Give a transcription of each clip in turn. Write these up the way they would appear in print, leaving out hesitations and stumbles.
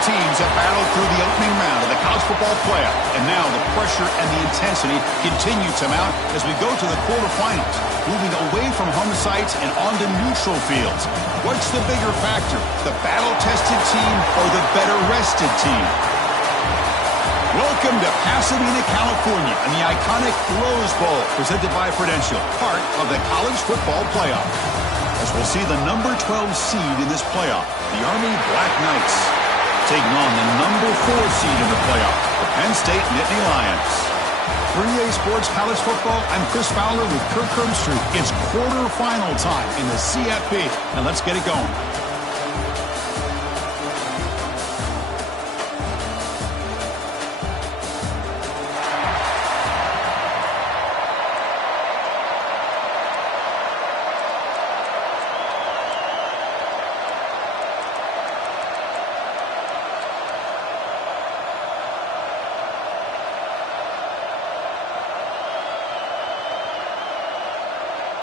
teams have battled through the opening round of the college football playoff, and now the pressure and the intensity continue to mount as we go to the quarterfinals, moving away from home sites and onto neutral fields. What's the bigger factor, the battle-tested team or the better-rested team? Welcome to Pasadena, California, and the iconic Rose Bowl, presented by Prudential, part of the college football playoff. As we'll see the number 12 seed in this playoff, the Army Black Knights, taking on the number 4 seed in the playoff, the Penn State Nittany Lions. For EA Sports College Football, I'm Chris Fowler with Kirk Herbstreit. It's quarterfinal time in the CFP, and let's get it going.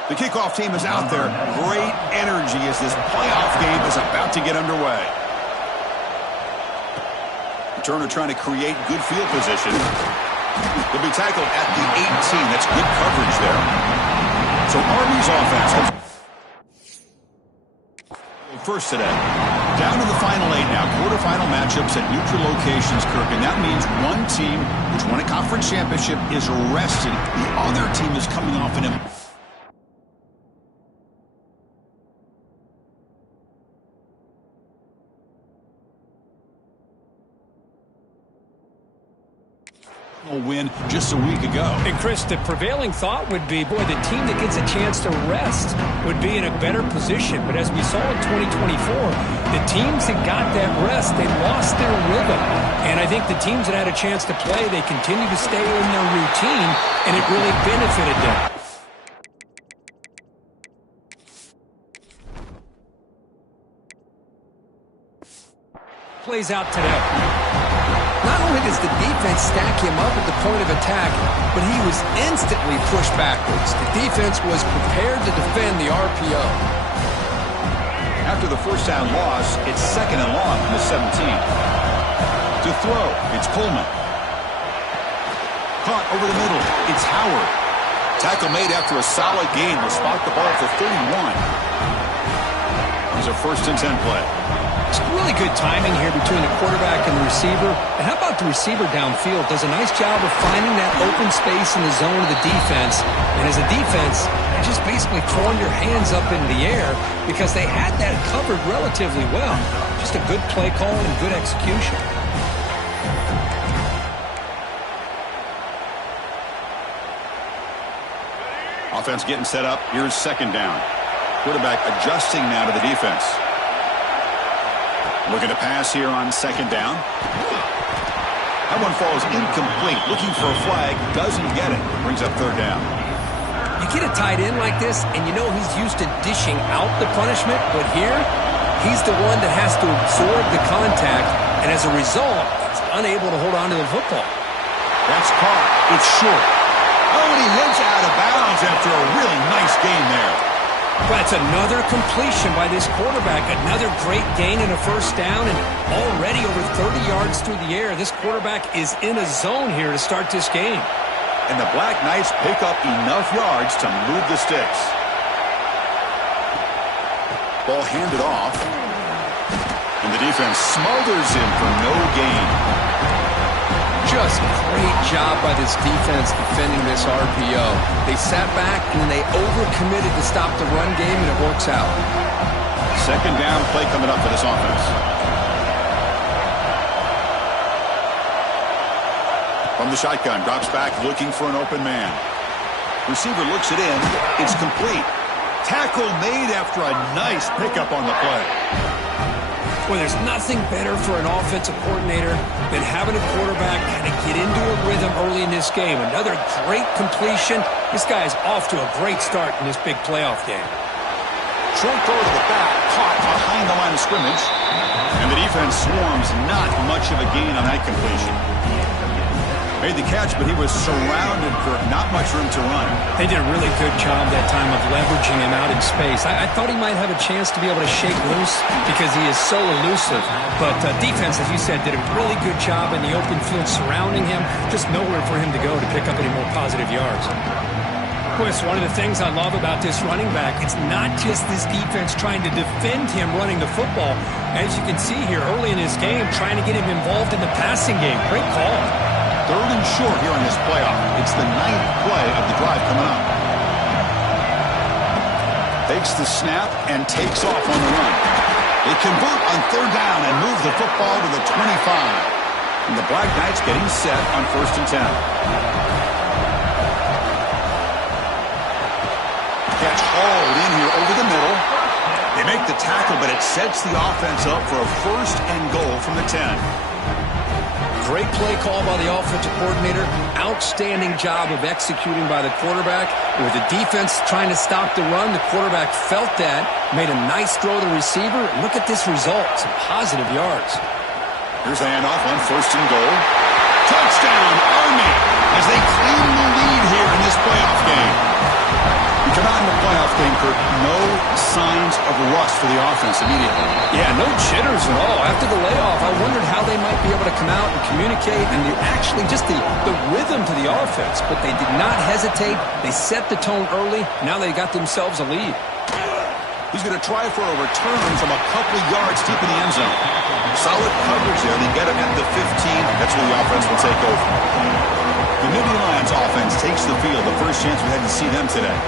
The kickoff team is out there. Great energy as this playoff game is about to get underway. Turner trying to create good field position. He'll be tackled at the 18. That's good coverage there. So Army's offense first today. Down to the final 8 now. Quarterfinal matchups at neutral locations, Kirk. And that means one team which won a conference championship is rested. The other team is coming off an win just a week ago. And Chris, the prevailing thought would be, boy, the team that gets a chance to rest would be in a better position. But as we saw in 2024, the teams that got that rest, they lost their rhythm. And I think the teams that had a chance to play, they continue to stay in their routine, and it really benefited them. Plays out today. Not only does the defense stack him up at the point of attack, but he was instantly pushed backwards. The defense was prepared to defend the RPO. After the first down loss, it's 2nd and long from the 17. To throw, it's Coleman. Caught over the middle, it's Howard. Tackle made after a solid gain will spot the ball for 31. Here's a 1st and 10 play. It's really good timing here between the quarterback and the receiver. And how about the receiver downfield? Does a nice job of finding that open space in the zone of the defense. And as a defense, you're just basically throwing your hands up in the air because they had that covered relatively well. Just a good play call and good execution. Offense getting set up. Here's 2nd down. Quarterback adjusting now to the defense. Looking to pass here on 2nd down. That one falls incomplete. Looking for a flag. Doesn't get it. Brings up 3rd down. You get a tight end like this, and you know he's used to dishing out the punishment, but here, he's the one that has to absorb the contact, and as a result, he's unable to hold on to the football. That's caught. It's short. Oh, and he heads out of bounds after a really nice gain there. Well, it's another completion by this quarterback. Another great gain and a 1st down, and already over 30 yards through the air. This quarterback is in a zone here to start this game. And the Black Knights pick up enough yards to move the sticks. Ball handed off. And the defense smothers him for no gain. Just great job by this defense defending this RPO. They sat back and then they overcommitted to stop the run game, and it works out. 2nd down play coming up for this offense. From the shotgun, drops back looking for an open man. Receiver looks it in. It's complete. Tackle made after a nice pickup on the play. Well, there's nothing better for an offensive coordinator than having a quarterback kind of get into a rhythm early in this game. Another great completion. This guy is off to a great start in this big playoff game. Short throw to the back, caught behind the line of scrimmage. And the defense swarms, not much of a gain on that completion. Made the catch, but he was surrounded for not much room to run. They did a really good job that time of leveraging him out in space. I thought he might have a chance to be able to shake loose because he is so elusive. But defense, as you said, did a really good job in the open field surrounding him. Just nowhere for him to go to pick up any more positive yards. Chris, one of the things I love about this running back, it's not just this defense trying to defend him running the football. As you can see here early in this game, trying to get him involved in the passing game. Great call. 3rd and short here in this playoff. It's the 9th play of the drive coming up. Takes the snap and takes off on the run. They convert on 3rd down and move the football to the 25. And the Black Knights getting set on 1st and 10. Catch hauled in here over the middle. They make the tackle, but it sets the offense up for a 1st and goal from the 10. Great play call by the offensive coordinator. Outstanding job of executing by the quarterback. With the defense trying to stop the run, the quarterback felt that, made a nice throw to the receiver. Look at this result. Some positive yards. Here's the handoff on 1st and goal. Touchdown, Army, as they claim the lead here in this playoff game. We come out in the playoff game, Kurt, no signs of rust for the offense immediately. Yeah, no jitters at all. After the layoff, I wondered how they might be able to come out and communicate and actually just the rhythm to the offense. But they did not hesitate. They set the tone early. Now they got themselves a lead. He's going to try for a return from a couple yards deep in the end zone. Solid coverage there. They get him at the 15. That's where the offense will take over. The Nittany Lions offense takes the field. The first chance we had to see them today.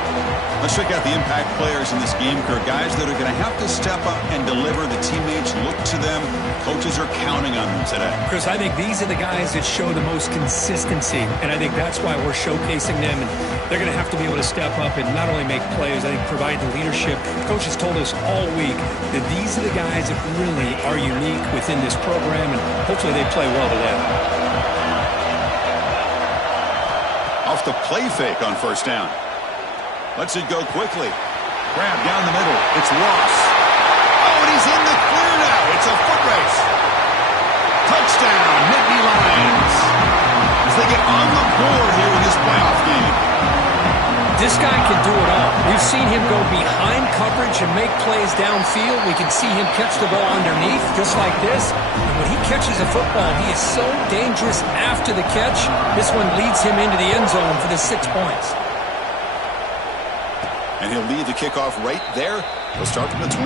Let's check out the impact players in this game, Kurt. Guys that are going to have to step up and deliver. The teammates look to them. Coaches are counting on them today. Chris, I think these are the guys that show the most consistency, and I think that's why we're showcasing them. And they're going to have to be able to step up and not only make plays, I think provide the leadership. Coaches told us all week that these are the guys that really are unique within this program, and hopefully they play well today. Off the play fake on 1st down. Lets it go quickly. Grab down the middle. It's Ross. Oh, and he's in the clear now. It's a foot race. Touchdown, Nittany Lions. As they get on the board here in this playoff game. This guy can do it all. We've seen him go behind coverage and make plays downfield. We can see him catch the ball underneath, just like this. And when he catches a football, he is so dangerous after the catch. This one leads him into the end zone for the 6 points. And he'll lead the kickoff right there. He'll start from the 25.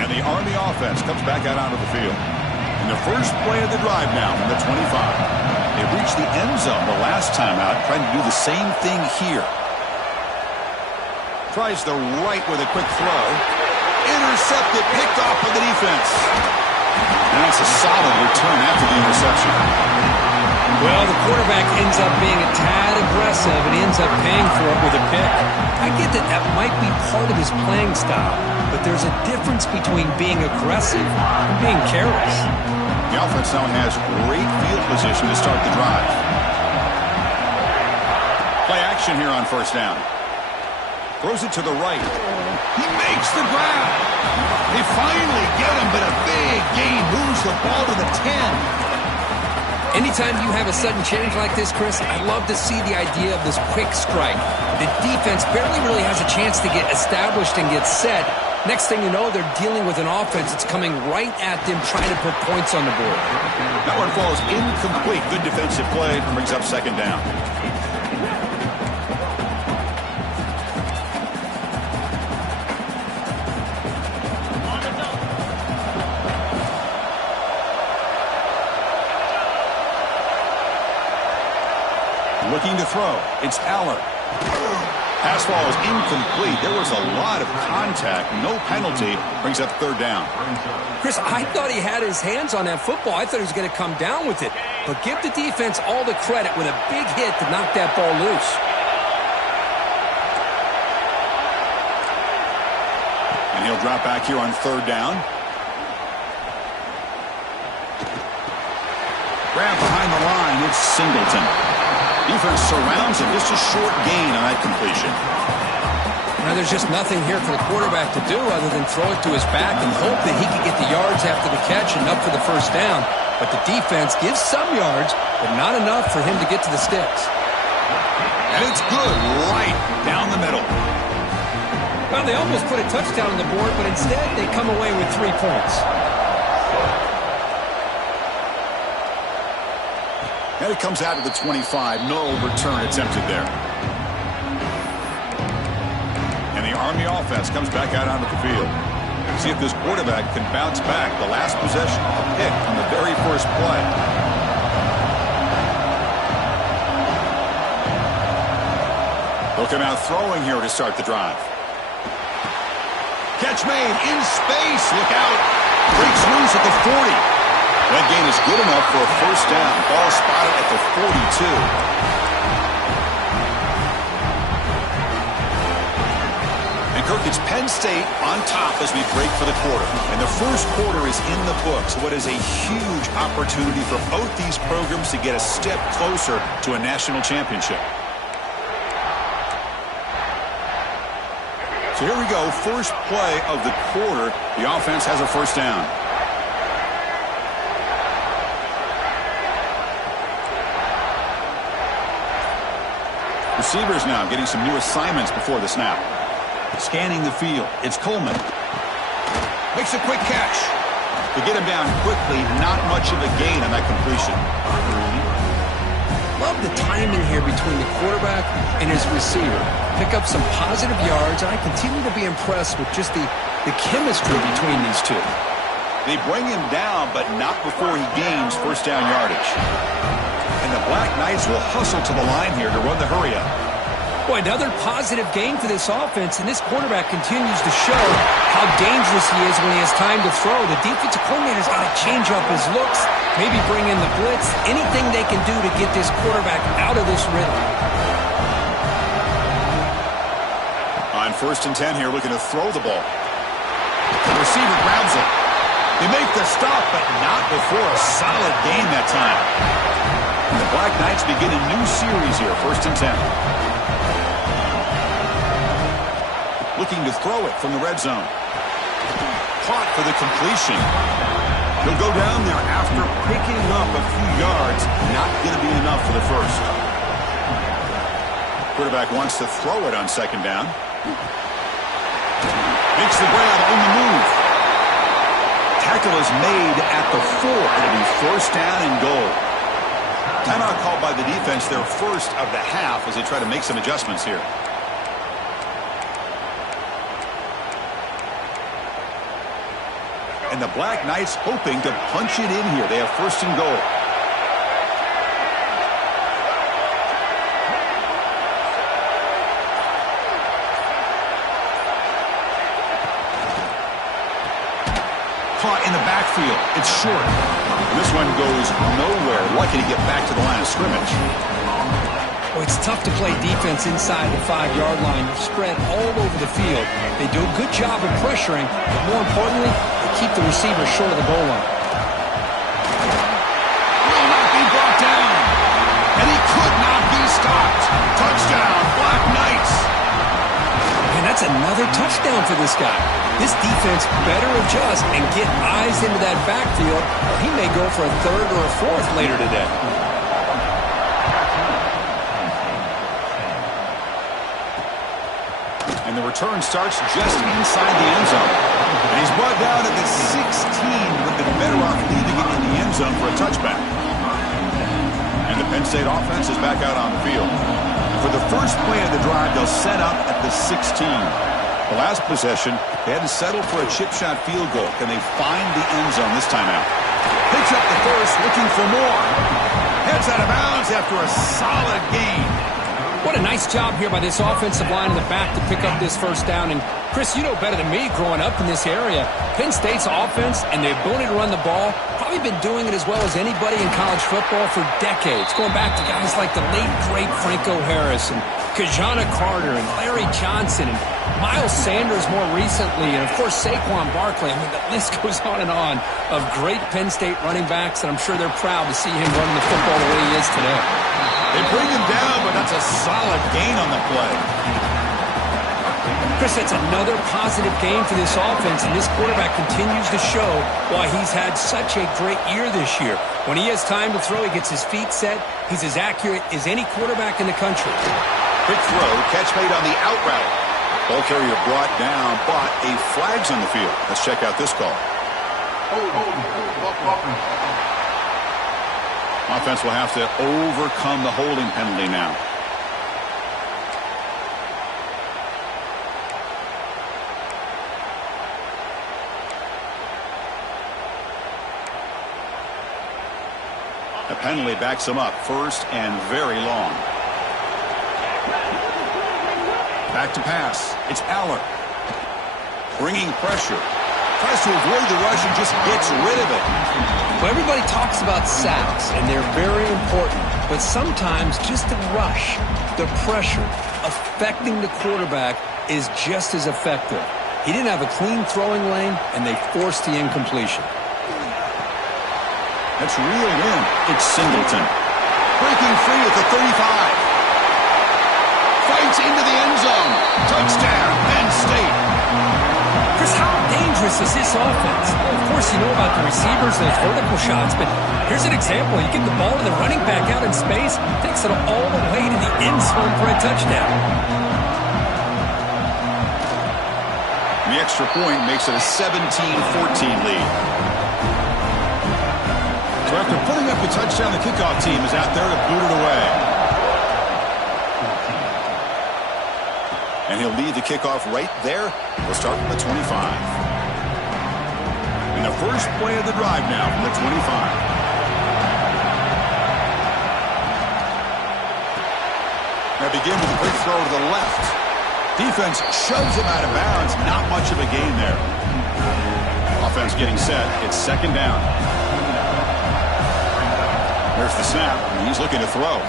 And the Army offense comes back out onto the field. In the first play of the drive now from the 25. They reached the end zone the last time out, trying to do the same thing here. Tries the right with a quick throw. Intercepted, picked off by the defense. And that's a solid return after the interception. Well, the quarterback ends up being a tad aggressive and ends up paying for it with a pick. I get that that might be part of his playing style, but there's a difference between being aggressive and being careless. The offense now has great field position to start the drive. Play action here on 1st down. Throws it to the right. He makes the grab. They finally get him, but a big gain moves the ball to the 10. Anytime you have a sudden change like this, Chris, I love to see the idea of this quick strike. The defense barely really has a chance to get established and get set. Next thing you know, they're dealing with an offense that's coming right at them, trying to put points on the board. That one falls incomplete. Good defensive play and brings up 2nd down. Looking to throw. It's Aller. Pass ball is incomplete. There was a lot of contact. No penalty. Brings up 3rd down. Chris, I thought he had his hands on that football. I thought he was going to come down with it. But give the defense all the credit with a big hit to knock that ball loose. And he'll drop back here on 3rd down. Grab behind the line. It's Singleton. Defense surrounds him. Just a short gain on that completion. Now, there's just nothing here for the quarterback to do other than throw it to his back and hope that he can get the yards after the catch and up for the first down. But the defense gives some yards, but not enough for him to get to the sticks. And it's good right down the middle. Well, they almost put a touchdown on the board, but instead they come away with 3 points. And it comes out to the 25. No return attempted there. And the Army offense comes back out onto the field. See if this quarterback can bounce back. The last possession, a pick from the very first play. They'll come out throwing here to start the drive. Catch made in space. Look out. Breaks loose at the 40. That gain is good enough for a first down. Ball spotted at the 42. Kirk, it's Penn State on top as we break for the quarter. And the first quarter is in the books. What is a huge opportunity for both these programs to get a step closer to a national championship. So here we go. First play of the quarter. The offense has a first down. Receivers now getting some new assignments before the snap. Scanning the field. It's Coleman. Makes a quick catch. To get him down quickly, not much of a gain on that completion. Love the timing here between the quarterback and his receiver. Pick up some positive yards, and I continue to be impressed with just the chemistry between these two. They bring him down, but not before he gains first down yardage. And the Black Knights will hustle to the line here to run the hurry-up. Boy, another positive gain for this offense, and this quarterback continues to show how dangerous he is when he has time to throw. The defensive coordinator's got to change up his looks, maybe bring in the blitz, anything they can do to get this quarterback out of this rhythm. On 1st and 10 here, looking to throw the ball. The receiver grabs it. They make the stop, but not before a solid gain that time. And the Black Knights begin a new series here, 1st and 10. Looking to throw it from the red zone. Caught for the completion. He'll go down there after picking up a few yards. Not going to be enough for the first. Quarterback wants to throw it on 2nd down. Makes the grab on the move. Tackle is made at the 4. It'll be 1st down and goal. Timeout called by the defense, their first of the half, as they try to make some adjustments here. And the Black Knights hoping to punch it in here. They have 1st and goal. Caught in the backfield. It's short. And this one goes nowhere. Lucky to get back to the line of scrimmage. Oh, it's tough to play defense inside the 5-yard line. They're spread all over the field. They do a good job of pressuring, but more importantly, they keep the receiver short of the goal line. Will not be brought down. And he could not be stopped. Touchdown, Black Knights. And that's another touchdown for this guy. This defense better adjust and get eyes into that backfield, or he may go for a 3rd or a 4th later today. And the return starts just inside the end zone. And he's brought down at the 16. Would have been better off leaving it in the end zone for a touchback. And the Penn State offense is back out on the field. For the first play of the drive, they'll set up at the 16. The last possession, they had to settle for a chip shot field goal. Can they find the end zone this time out? Picks up the first, looking for more. Heads out of bounds after a solid gain. What a nice job here by this offensive line in the back to pick up this first down. And, Chris, you know better than me growing up in this area, Penn State's offense and the ability to run the ball, probably been doing it as well as anybody in college football for decades, going back to guys like the late, great Franco Harris and Kajana Carter and Larry Johnson and Miles Sanders more recently, and, of course, Saquon Barkley. I mean, the list goes on and on of great Penn State running backs, and I'm sure they're proud to see him running the football the way he is today. They bring him down, but that's a solid gain on the play. Chris, that's another positive game for this offense, and this quarterback continues to show why he's had such a great year this year. When he has time to throw, he gets his feet set. He's as accurate as any quarterback in the country. Quick throw, catch made on the out route. Ball carrier brought down, but a flag's on the field. Let's check out this call. Offense will have to overcome the holding penalty now. The penalty backs him up, first and very long. Back to pass. It's Aller. Bringing pressure. Tries to avoid the rush and just gets rid of it. Well, everybody talks about sacks, and they're very important. But sometimes just the rush, the pressure, affecting the quarterback is just as effective. He didn't have a clean throwing lane, and they forced the incompletion. That's reeled in. It's Singleton. Breaking free at the 35. Fights into the end zone. Touchdown, Penn State. Chris, how dangerous is this offense? Well, of course, you know about the receivers and those vertical shots, but here's an example. You get the ball to the running back out in space, takes it all the way to the end zone for a touchdown. The extra point makes it a 17-14 lead. So after putting up the touchdown, the kickoff team is out there to boot it away. And he'll lead the kickoff right there. We'll start from the 25. And the first play of the drive now from the 25. Now begin with a quick throw to the left. Defense shoves him out of bounds. Not much of a gain there. Offense getting set. It's second down. There's the snap, and he's looking to throw.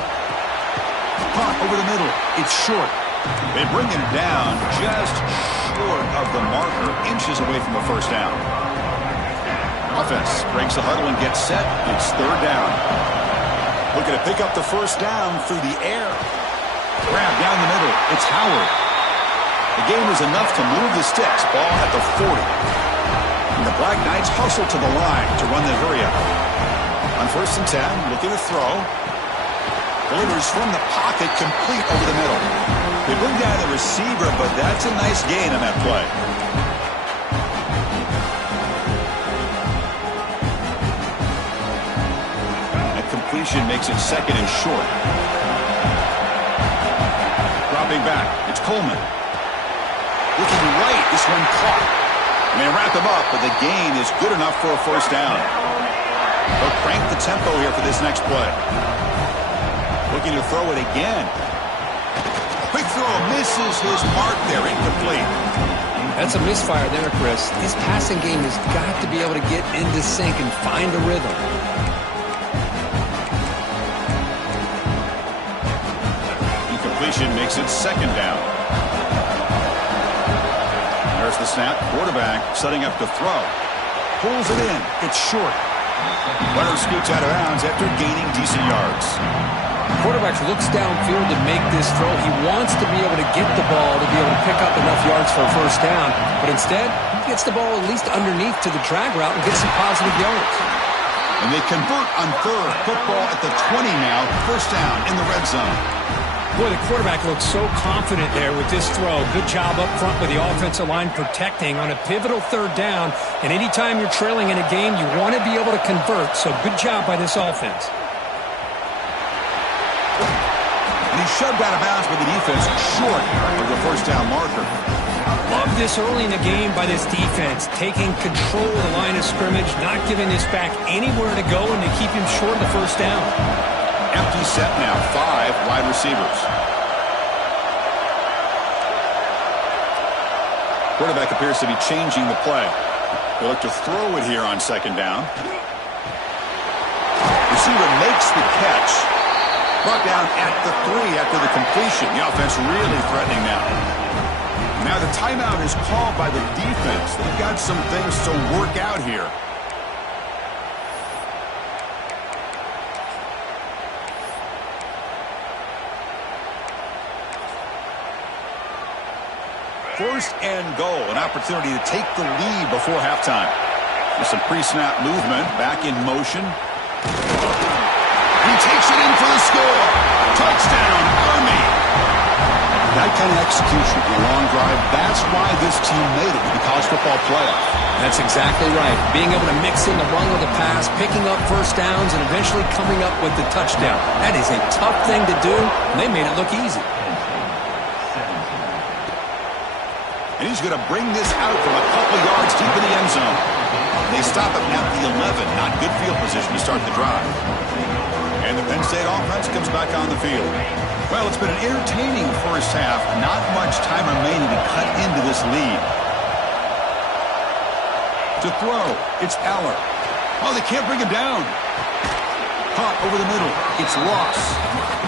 Punt over the middle. It's short. They bring him down just short of the marker, inches away from the first down. Offense breaks the huddle and gets set. It's third down. Looking to pick up the first down through the air. Grab down the middle. It's Howard. The game is enough to move the sticks. Ball at the 40. And the Black Knights hustle to the line to run the hurry up. On first and 10, looking to throw. Delivers from the pocket, complete over the middle. They bring down the receiver, but that's a nice gain on that play. That completion makes it second and short. Dropping back, it's Coleman. Looking right, this one caught. And they wrap him up, but the gain is good enough for a first down. They'll crank the tempo here for this next play. Looking to throw it again. Quick throw, misses his mark there, incomplete. That's a misfire there, Chris. His passing game has got to be able to get into sync and find a rhythm. Incompletion makes it second down. There's the snap. Quarterback setting up to throw. Pulls it in. It's short. Runner scoots out of bounds after gaining decent yards. Quarterback looks downfield to make this throw. He wants to be able to get the ball to be able to pick up enough yards for a first down. But instead, he gets the ball at least underneath to the drag route and gets some positive yards. And they convert on third. Football at the 20 now. First down in the red zone. Boy, the quarterback looks so confident there with this throw. Good job up front with the offensive line protecting on a pivotal third down. And anytime you're trailing in a game, you want to be able to convert. So good job by this offense. And he's shoved out of bounds by the defense short of the first down marker. Love this early in the game by this defense, taking control of the line of scrimmage, not giving this back anywhere to go and to keep him short of the first down. Empty set now, 5 wide receivers. Quarterback appears to be changing the play. They look to throw it here on second down. Receiver makes the catch. Brought down at the 3 after the completion. The offense really threatening now. Now the timeout is called by the defense. They've got some things to work out here. First and goal, an opportunity to take the lead before halftime. With some pre-snap movement, back in motion. He takes it in for the score. Touchdown, Army. That kind of execution in a long drive, that's why this team made it to the college football playoff. That's exactly right. Being able to mix in the run with the pass, picking up first downs, and eventually coming up with the touchdown. That is a tough thing to do, and they made it look easy. And he's going to bring this out from a couple yards deep in the end zone. They stop him at the 11. Not good field position to start the drive. And the Penn State offense comes back on the field. Well, it's been an entertaining first half. Not much time remaining to cut into this lead. To throw, it's Aller. Oh, they can't bring him down. Caught over the middle. It's lost.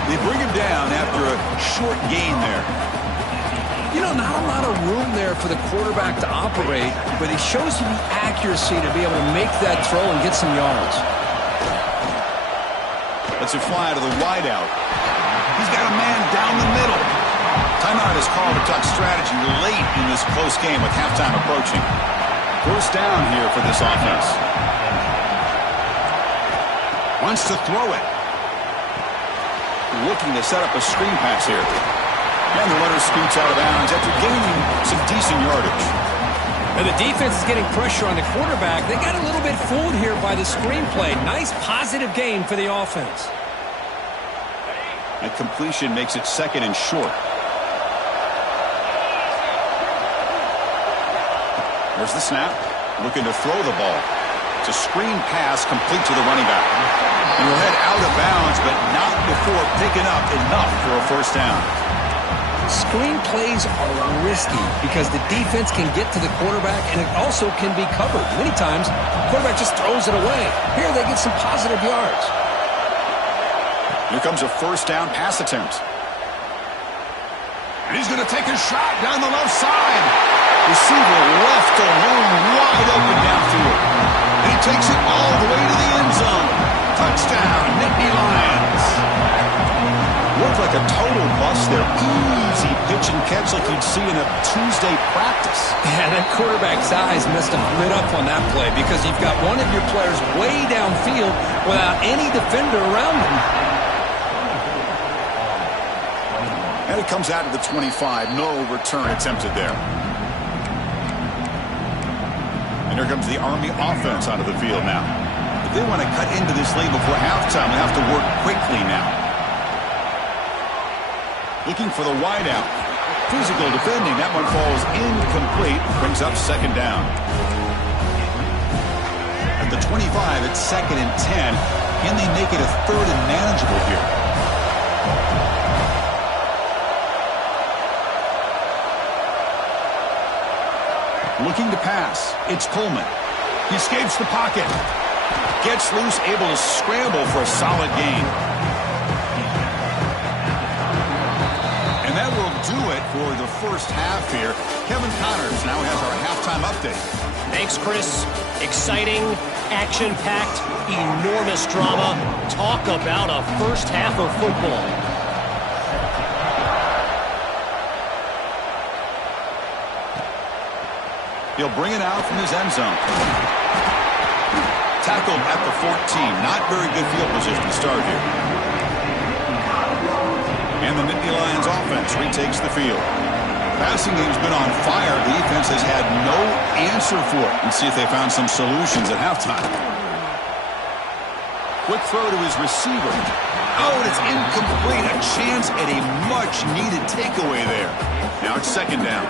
They bring him down after a short gain there. You know, not a lot of room there for the quarterback to operate, but he shows you the accuracy to be able to make that throw and get some yards. Lets it fly to the wideout. He's got a man down the middle. Timeout is called to talk strategy late in this close game with halftime approaching. First down here for this offense. Wants to throw it. Looking to set up a screen pass here. And the runner scoots out of bounds after gaining some decent yardage. And the defense is getting pressure on the quarterback. They got a little bit fooled here by the screenplay. Nice positive gain for the offense. That completion makes it second and short. There's the snap. Looking to throw the ball. It's a screen pass complete to the running back. And he'll head out of bounds, but not before picking up enough for a first down. Screen plays are risky because the defense can get to the quarterback and it also can be covered. Many times, the quarterback just throws it away. Here they get some positive yards. Here comes a first down pass attempt. And he's going to take a shot down the left side. Receiver left alone, wide open downfield. And he takes it all the way to the end zone. Touchdown, Nittany Lions. Looked like a total bust there. Easy pitch and catch like you'd see in a Tuesday practice. Yeah, that quarterback's eyes must have lit up on that play because you've got one of your players way downfield without any defender around him. And it comes out of the 25. No return attempted there. And here comes the Army offense out of the field now. If they want to cut into this lead before halftime, they have to work quickly now. Looking for the wideout. Physical defending. That one falls incomplete. Brings up second down. At the 25, it's second and 10. Can they make it a third and manageable here? Looking to pass. It's Coleman. He escapes the pocket. Gets loose, able to scramble for a solid gain. And that will do it for the first half here. Kevin Connors now has our halftime update. Thanks, Chris. Exciting, action-packed, enormous drama. Talk about a first half of football. He'll bring it out from his end zone. Tackled at the 14. Not very good field position to start here. And the Nittany Lions offense retakes the field. Passing game's been on fire. The defense has had no answer for it. Let's see if they found some solutions at halftime. Quick throw to his receiver. Oh, and it's incomplete. A chance at a much-needed takeaway there. Now it's second down.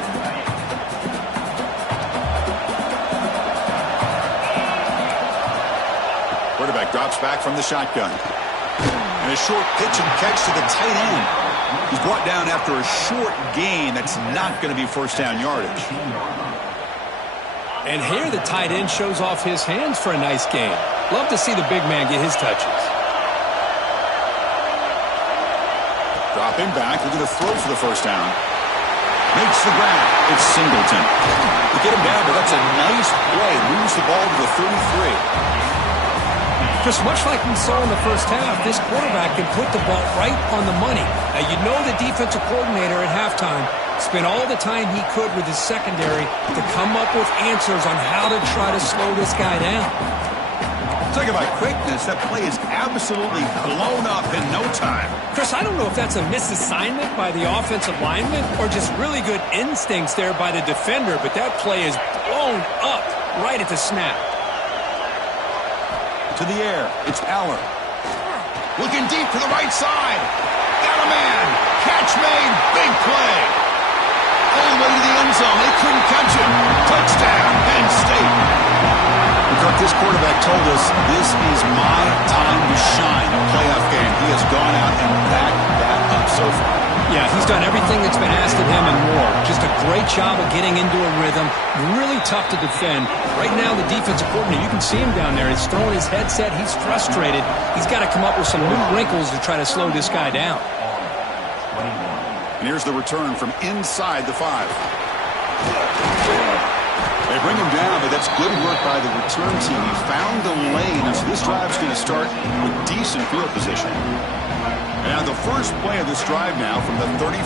Quarterback drops back from the shotgun. And a short pitch and catch to the tight end. He's brought down after a short gain. That's not going to be first down yardage. And here the tight end shows off his hands for a nice gain. Love to see the big man get his touches. Dropping back, looking to throw for the first down. Makes the grab. It's Singleton. To get him down, but that's a nice play. Moves the ball to the 33. Just much like we saw in the first half, this quarterback can put the ball right on the money. Now, you know the defensive coordinator at halftime Spent all the time he could with his secondary to come up with answers on how to try to slow this guy down. Talk about quickness. That play is absolutely blown up in no time. Chris, I don't know if that's a misassignment by the offensive lineman or just really good instincts there by the defender, but that play is blown up right at the snap. To the air, it's Aller. Looking deep to the right side. Got a man. Catch made. Big play. All the way to the end zone. They couldn't catch him. Touchdown, Penn State. Kirk, this quarterback told us this is my time to shine. A playoff game. He has gone out and backed that up so far. Yeah, he's done everything that's been asked of him and more. Just a great job of getting into a rhythm. Really tough to defend. Right now, the defensive coordinator, you can see him down there. He's throwing his headset. He's frustrated. He's got to come up with some new wrinkles to try to slow this guy down. And here's the return from inside the 5. They bring him down, but that's good work by the return team. He found the lane, and so this drive's going to start with decent field position. And the first play of this drive now from the 35.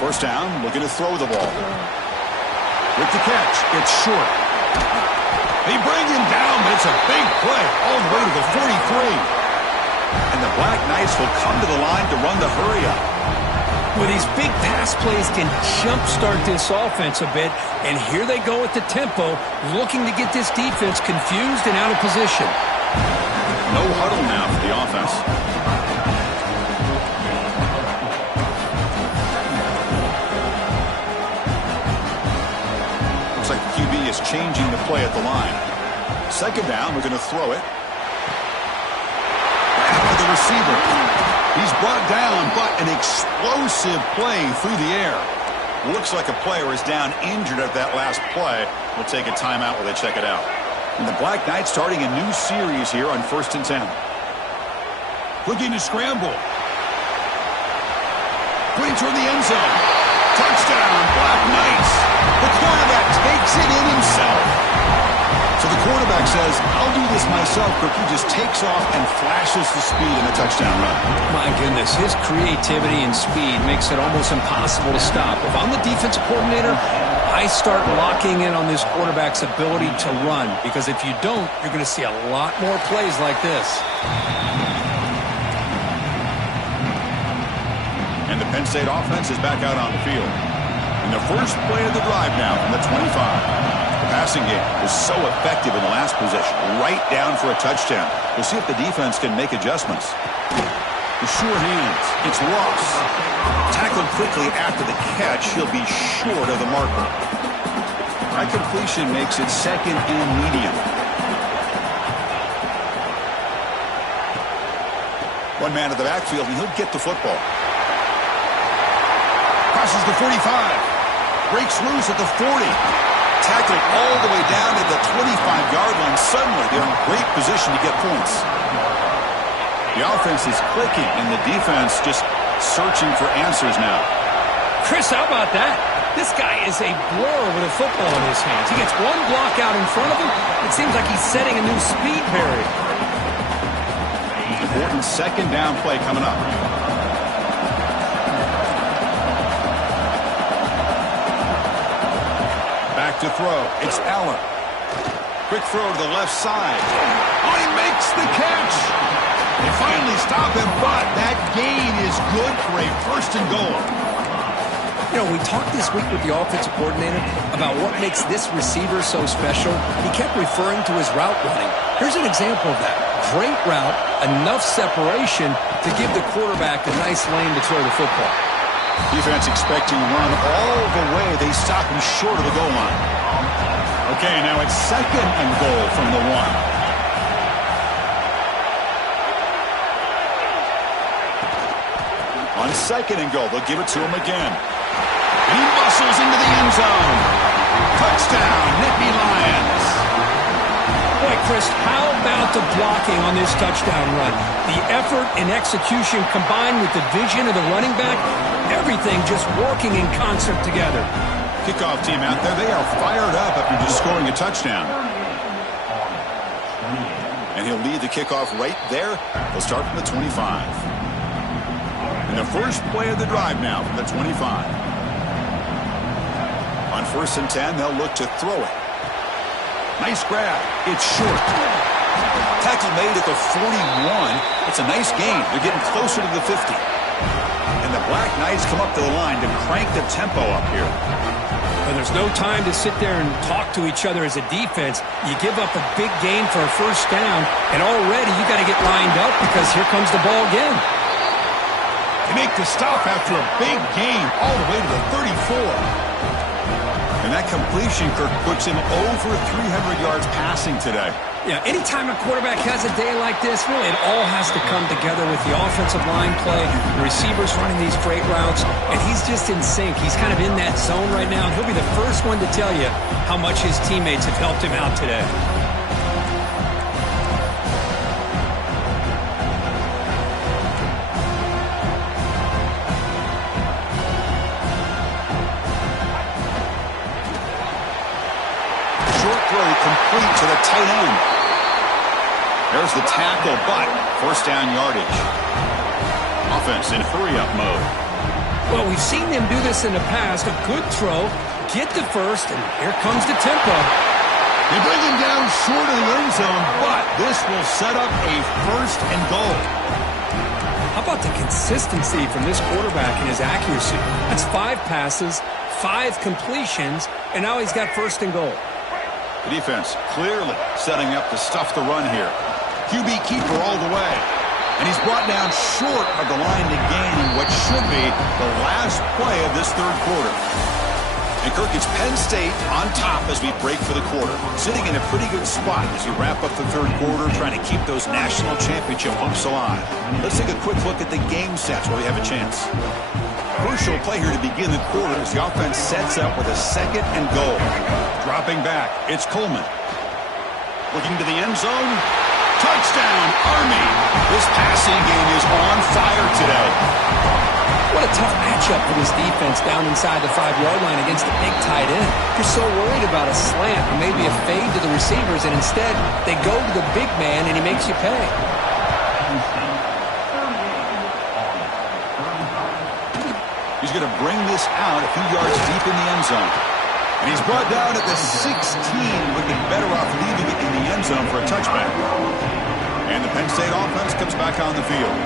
First down, looking to throw the ball. With the catch, it's short. They bring him down, but it's a big play all the way to the 43. And the Black Knights will come to the line to run the hurry-up. Well, these big pass plays can jumpstart this offense a bit, and here they go at the tempo, looking to get this defense confused and out of position. No huddle now for the offense. Looks like the QB is changing the play at the line. Second down, we're going to throw it. Back to the receiver. He's brought down, but an explosive play through the air. Looks like a player is down injured at that last play. We'll take a timeout while they check it out. And the Black Knights starting a new series here on 1st and 10. Looking to scramble. Putting toward the end zone. Touchdown, Black Knights. The quarterback takes it in himself. So the quarterback says, I'll do this myself. He just takes off and flashes the speed in the touchdown run. My goodness, his creativity and speed makes it almost impossible to stop. If I'm the defensive coordinator, I start locking in on this quarterback's ability to run, because if you don't, you're going to see a lot more plays like this. And the Penn State offense is back out on the field. In the first play of the drive now from the 25. The passing game was so effective in the last possession, right down for a touchdown. We'll see if the defense can make adjustments. The sure hands. It's Ross. Tackled quickly after the catch. He'll be short of the marker. That completion makes it second and medium. One man at the backfield, and he'll get the football. Crosses the 45. Breaks loose at the 40. Tackled all the way down to the 25-yard line. Suddenly, they're in great position to get points. The offense is clicking, and the defense just searching for answers now. Chris, how about that? This guy is a blur with a football in his hands. He gets one block out in front of him. It seems like he's setting a new speed barrier. Important second down play coming up. To throw. It's Allen. Quick throw to the left side. Oh, he makes the catch. They finally stop him, but that gain is good for a 1st and goal. You know, we talked this week with the offensive coordinator about what makes this receiver so special. He kept referring to his route running. Here's an example of that. Great route, enough separation to give the quarterback a nice lane to throw the football. Defense expecting to run all the way. They stop him short of the goal line. Okay, now it's second and goal from the 1. On second and goal, they'll give it to him again. And he muscles into the end zone. Touchdown, Nittany Lions. Boy, Chris, how about the blocking on this touchdown run? The effort and execution combined with the vision of the running back, everything just working in concert together. Kickoff team out there, they are fired up after just scoring a touchdown. And he'll lead the kickoff right there. They'll start from the 25. And the first play of the drive now from the 25. 1st and 10, they'll look to throw it. Nice grab. It's short. Tackle made at the 41. It's a nice gain. They're getting closer to the 50. And the Black Knights come up to the line to crank the tempo up here. And there's no time to sit there and talk to each other as a defense. You give up a big gain for a 1st down, and already you got to get lined up because here comes the ball again. They make the stop after a big gain all the way to the 34. And that completion, Kirk, puts him over 300 yards passing today. Yeah, anytime a quarterback has a day like this, really it all has to come together with the offensive line play, the receivers running these great routes, and he's just in sync. He's kind of in that zone right now, and he'll be the first one to tell you how much his teammates have helped him out today. Complete to the tight end. There's the tackle, but 1st down yardage. Offense in hurry-up mode. Well, we've seen them do this in the past. A good throw, get the 1st, and here comes the tempo. They bring him down short of the end zone, but this will set up a 1st and goal. How about the consistency from this quarterback and his accuracy? That's 5 passes, 5 completions, and now he's got 1st and goal. The defense clearly setting up to stuff the run here. QB keeper all the way. And he's brought down short of the line to gain in what should be the last play of this 3rd quarter. And Kirk, it's Penn State on top as we break for the quarter. Sitting in a pretty good spot as we wrap up the 3rd quarter, trying to keep those national championship hopes alive. Let's take a quick look at the game stats while we have a chance. Crucial play here to begin the quarter as the offense sets up with a 2nd and goal. Dropping back, it's Coleman. Looking to the end zone. Touchdown, Army! This passing game is on fire today. What a tough matchup for this defense down inside the 5-yard line against the big tight end. You're so worried about a slant or maybe a fade to the receivers, and instead they go to the big man and he makes you pay. He's going to bring this out a few yards deep in the end zone. And he's brought down at the 16, looking better off leaving it in the end zone for a touchback. And the Penn State offense comes back on the field.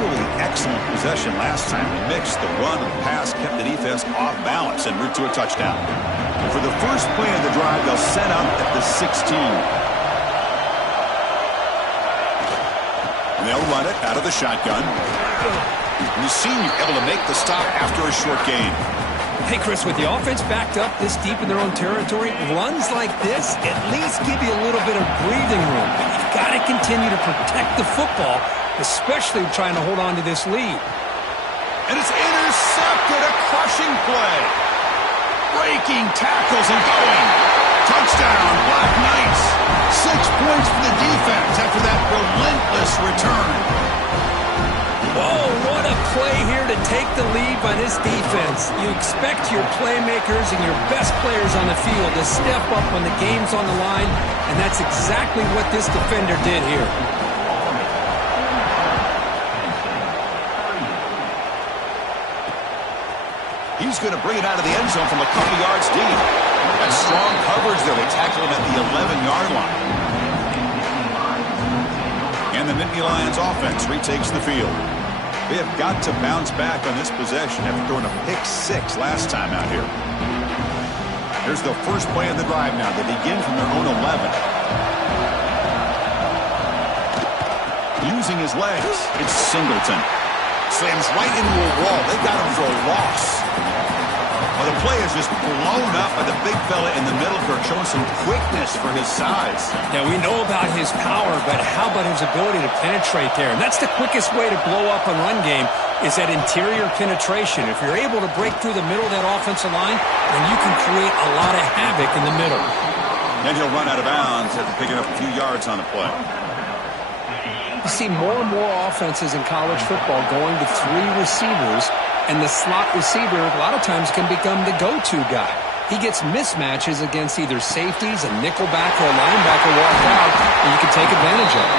Really excellent possession last time. They mixed the run and the pass, kept the defense off balance en route to a touchdown. And for the first play of the drive, they'll set up at the 16. And they'll run it out of the shotgun. And the senior able to make the stop after a short gain. Hey, Chris, with the offense backed up this deep in their own territory, runs like this at least give you a little bit of breathing room. But you've got to continue to protect the football, especially trying to hold on to this lead. And it's intercepted, a crushing play. Breaking tackles and going. Touchdown, Black Knights. 6 points for the defense after that relentless return. Whoa, what a play here to take the lead by this defense. You expect your playmakers and your best players on the field to step up when the game's on the line, and that's exactly what this defender did here. He's going to bring it out of the end zone from a couple yards deep. That strong coverage there. They tackle him at the 11-yard line. And the Nittany Lions offense retakes the field. They have got to bounce back on this possession after throwing a pick-6 last time out here. Here's the first play of the drive now. They begin from their own 11. Using his legs, it's Singleton. Slams right into a wall. They got him for a loss. Well, the play is just blown up by the big fella in the middle, showing some quickness for his size. Yeah, we know about his power, but how about his ability to penetrate there? And that's the quickest way to blow up a run game is that interior penetration. If you're able to break through the middle of that offensive line, then you can create a lot of havoc in the middle. Then he'll run out of bounds after picking up a few yards on the play. You see more and more offenses in college football going to 3 receivers, and the slot receiver a lot of times can become the go-to guy. He gets mismatches against either safeties, a nickelback, or a linebacker walk out, and you can take advantage of it.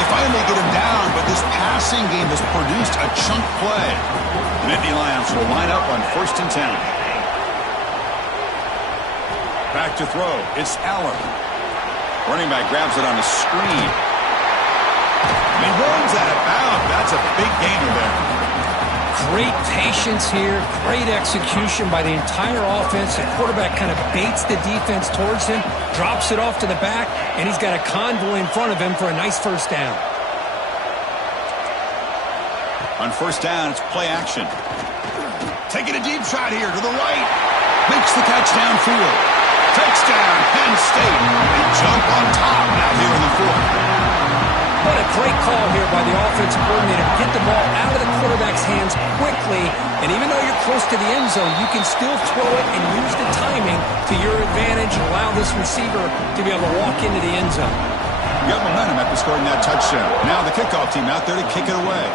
They finally get him down, but this passing game has produced a chunk play. The Nittany Lions will line up on 1st and 10. Back to throw. It's Allen. Running back grabs it on the screen. And he runs out of bounds. That's a big gainer there. Great patience here. Great execution by the entire offense. The quarterback kind of baits the defense towards him, drops it off to the back, and he's got a convoy in front of him for a nice first down. On first down, it's play action. Taking a deep shot here to the right. Makes the catch downfield. Touchdown, Penn State. They jump on top now here in the fourth. What a great call here by the offensive coordinator to get the ball out of the quarterback's hands quickly. And even though you're close to the end zone, you can still throw it and use the timing to your advantage and allow this receiver to be able to walk into the end zone. You got momentum after scoring that touchdown. Now the kickoff team out there to kick it away.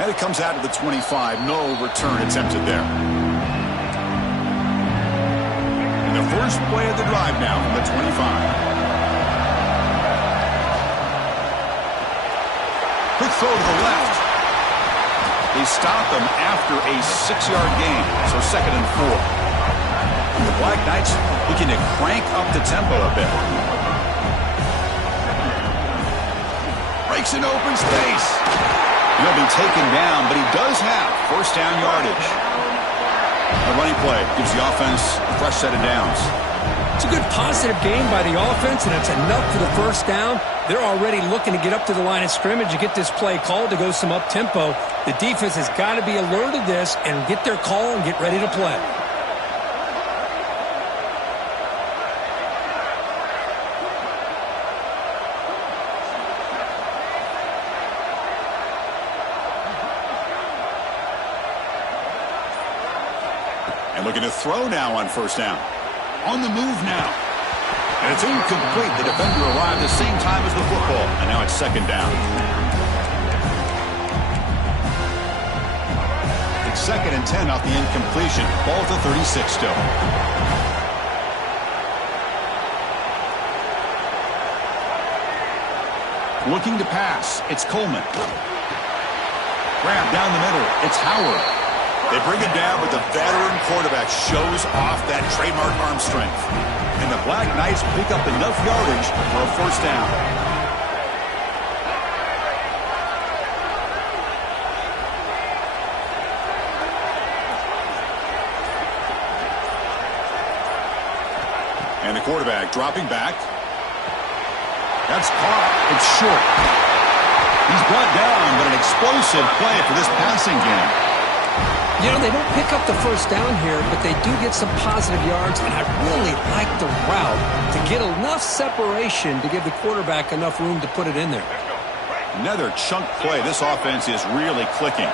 And it comes out to the 25. No return attempted there. And the first play of the drive now from the 25. Quick throw to the left. They stop him after a 6-yard gain, so 2nd and 4. The Black Knights looking to crank up the tempo a bit. Breaks in open space. He'll be taken down, but he does have first down yardage. The running play gives the offense a fresh set of downs. It's a good positive game by the offense, and it's enough for the first down. They're already looking to get up to the line of scrimmage and get this play called to go some up-tempo. The defense has got to be alert of this and get their call and get ready to play. And looking to throw now on first down. On the move now. And it's incomplete. The defender arrived at the same time as the football. And now it's 2nd down. It's 2nd and 10 off the incompletion. Ball to 36 still. Looking to pass. It's Coleman. Grab down the middle. It's Howard. They bring it down, but the veteran quarterback shows off that trademark arm strength. And the Black Knights pick up enough yardage for a first down. And the quarterback dropping back. That's caught. It's short. He's brought down, but an explosive play for this passing game. You know, they don't pick up the first down here, but they do get some positive yards, and I really like the route to get enough separation to give the quarterback enough room to put it in there. Another chunk play. This offense is really clicking.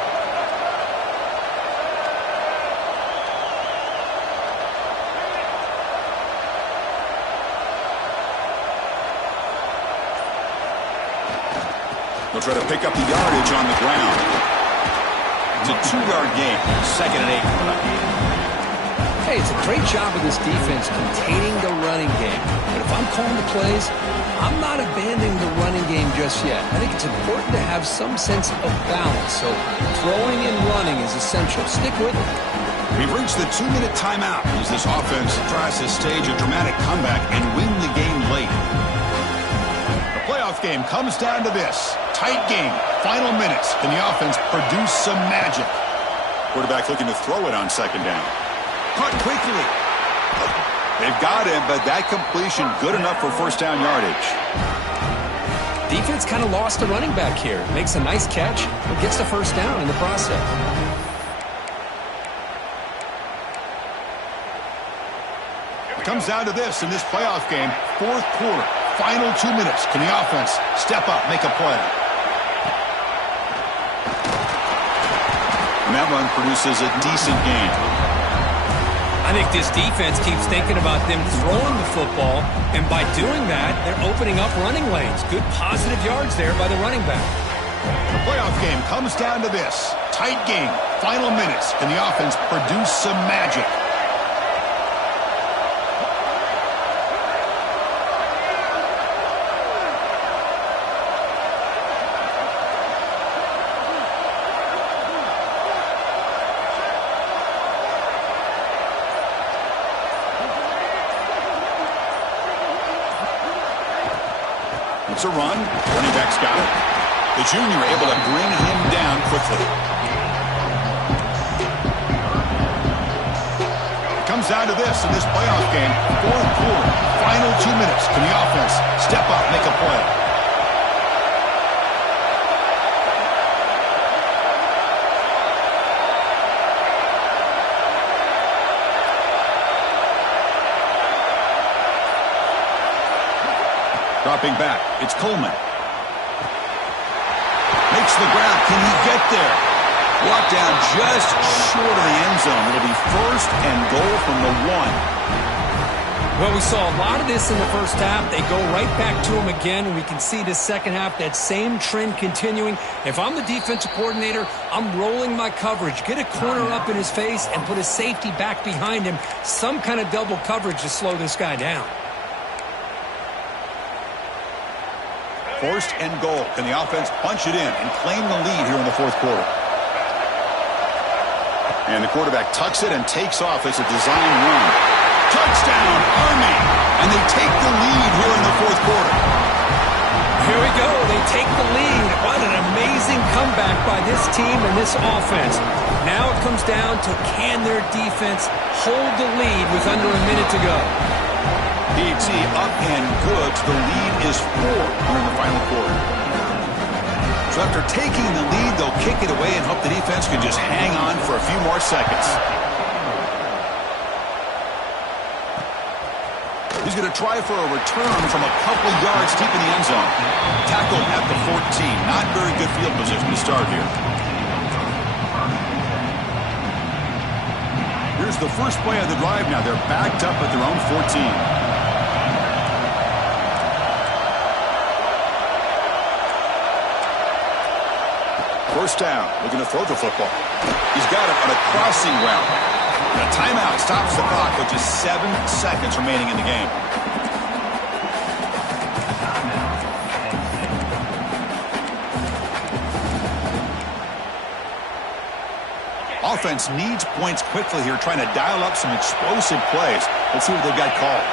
They'll try to pick up the yardage on the ground. It's a 2-yard gain. 2nd and 8 coming up. Hey, it's a great job of this defense containing the running game. But if I'm calling the plays, I'm not abandoning the running game just yet. I think it's important to have some sense of balance. So throwing and running is essential. Stick with it. We've reached the 2-minute timeout as this offense tries to stage a dramatic comeback and win the game late. The playoff game comes down to this. Tight game. Final minutes. Can the offense produce some magic? Quarterback looking to throw it on 2nd down. Caught quickly. They've got him, but that completion good enough for first down yardage. Defense kind of lost the running back here. Makes a nice catch, but gets the first down in the process. It comes down to this in this playoff game. 4th quarter. Final 2 minutes. Can the offense step up, make a play? And that run produces a decent gain. I think this defense keeps thinking about them throwing the football, and by doing that, they're opening up running lanes. Good positive yards there by the running back. The playoff game comes down to this. Tight game. Final minutes. Can the offense produce some magic? wants a run. Running back's got it. The junior able to bring him down quickly. It comes down to this in this playoff game. Fourth quarter, final 2 minutes. Can the offense step up, make a play? Dropping back, it's Coleman. Makes the grab, can he get there? Brought down just short of the end zone. It'll be first and goal from the 1. Well, we saw a lot of this in the first half. They go right back to him again, and we can see this second half, that same trend continuing. If I'm the defensive coordinator, I'm rolling my coverage. Get a corner up in his face and put a safety back behind him. Some kind of double coverage to slow this guy down. First and goal. Can the offense punch it in and claim the lead here in the fourth quarter? And the quarterback tucks it and takes off as a design run. Touchdown, Army! And they take the lead here in the fourth quarter. Here we go. They take the lead. What an amazing comeback by this team and this offense. Now it comes down to, can their defense hold the lead with under a minute to go? PSU up and good. The lead is 4 here in the final quarter. So after taking the lead, they'll kick it away and hope the defense can just hang on for a few more seconds. He's going to try for a return from a couple yards deep in the end zone. Tackled at the 14. Not very good field position to start here. Here's the first play of the drive now. They're backed up at their own 14. First down, looking to throw the football. He's got it on a crossing route. And a timeout stops the clock with just 7 seconds remaining in the game. Offense needs points quickly here, trying to dial up some explosive plays. Let's see what they've got called.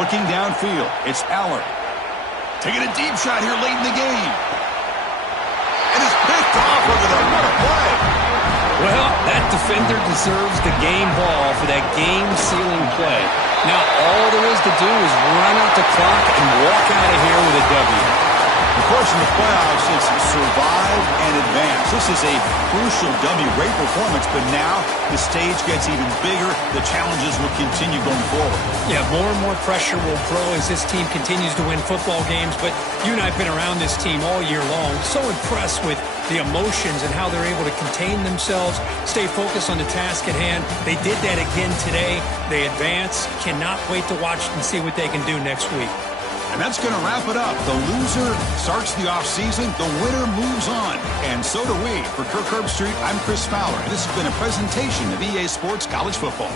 Looking downfield, it's Aller. Taking a deep shot here late in the game. And it's picked off over there. What a play. Well, that defender deserves the game ball for that game-sealing play. Now, all there is to do is run out the clock and walk out of here with a W. Of course, in the playoffs, it's survive and advance. This is a crucial W. Great performance, but now the stage gets even bigger. The challenges will continue going forward. Yeah, more and more pressure will grow as this team continues to win football games, but you and I have been around this team all year long. So impressed with the emotions and how they're able to contain themselves, stay focused on the task at hand. They did that again today. They advance. Cannot wait to watch and see what they can do next week. And that's going to wrap it up. The loser starts the offseason. The winner moves on. And so do we. For Kirk Herbstreit, I'm Chris Fowler. And this has been a presentation of EA Sports College Football.